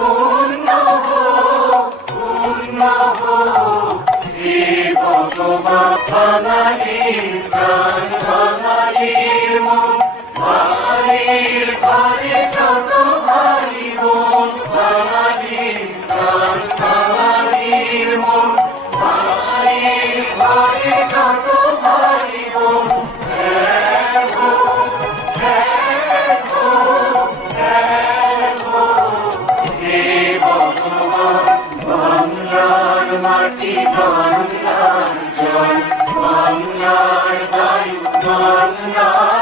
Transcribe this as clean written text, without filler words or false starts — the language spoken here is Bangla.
পূর্ণ হোক, পূর্ণ হোক। হে ভগবান, বাঙালির প্রাণ, বাঙালির মন, বাঙালির ঘরে যত ভাই বোন, বাঙালির প্রাণ, বাঙালির মন, বাঙালির ঘরে যত ভাই বোন। বাংলার মাটি, বাংলার জল, বাংলার বায়ু, বাংলার